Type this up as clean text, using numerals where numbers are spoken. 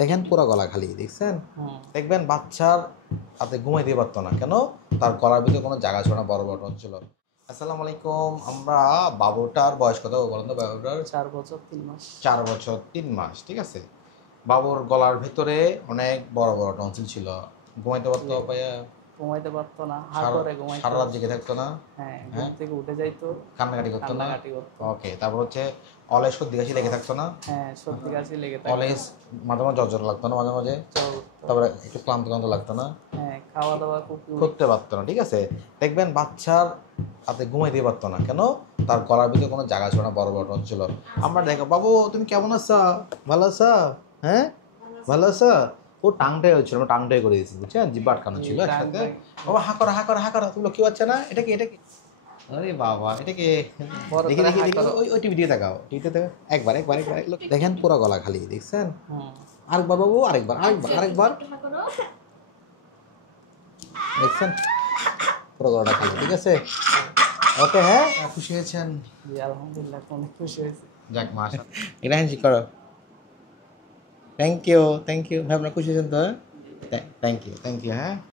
দেখেন পুরো গলা খালি, দেখছেন? দেখবেন বাচ্চার রাতে ঘুমাইতে পারতো না, কেন? তার গলার ভিতরে কোনো জায়গা ছিল না, বড় বড় ছিল। আসসালামু আলাইকুম। আমরা বাবুটার বয়স কত বলেন তো? বাবুটার 4 বছর 3 মাস। 4 বছর 3 মাস, ঠিক আছে। বাবুর গলার ভিতরে অনেক বড় বড় টনসিল ছিল। ঘুমাইতে পারতো ভাইয়া? ঘুমাইতে পারতো না, হা সারা করে ঘুমাইতো। সারা রাত জেগে থাকতো না? হ্যাঁ, ঘুম হ্যাঁ, থেকে উঠে যাইতো, কান্নাকাটি করতো না? কান্নাকাটি করতো। ওকে, তারপর হচ্ছে অলেজ সর্দি কাশি লেগে থাকতো না? হ্যাঁ, সর্দি কাশি লেগে থাকতো। অলেজ মাঝে মাঝে জ্বর জ্বর লাগতো না মাঝে মাঝে? জ্বর উঠতো। তারপরে একটু ক্লান্ত ক্লান্ত লাগতো না? হ্যাঁ, খাওয়া দাওয়া খুব করতে পারতো না, ঠিক আছে। দেখবেন বাচ্চার রাতে ঘুমাইতে পারতো না, কেন? তার গলার ভিতরে কোনো জায়গা ছিল না, বড় বড় ছিল। আমরা দেখো, বাবু তুমি কেমন আছো? ভালো আছো? হ্যাঁ, ভালো আছো? ও টাংটাই হচ্ছিল, আমরা টাংটাই করে দিয়েছি, বুঝছেন? জিব্বা আটকানো ছিল একসাথে। বাবা হা করো হা করো হা করো, তুমি কি হচ্ছে না? এটা কি? এটা কি? আরে বাবা, এটা কি? দেখি দেখি দেখি, ওই টিভি দিয়ে দেখাও, টিভিতে দেখো। একবার একবার একবার দেখেন পুরো গলা খালি, দেখছেন? আরেকবার বাবু, আরেকবার আরেকবার আরেকবার, দেখছেন? পুরো গলাটা খালি, ঠিক আছে। ওকে, হ্যাঁ, খুশি হয়েছেন? জি, আলহামদুলিল্লাহ অনেক খুশি হয়েছি। যাক, মাশাআল্লাহ। এটা হ্যান্ডশেক করো। থ্যাংক ইউ, ভাই, আপনারা খুশি হয়েছেন তো? থ্যাংক ইউ, হ্যাঁ।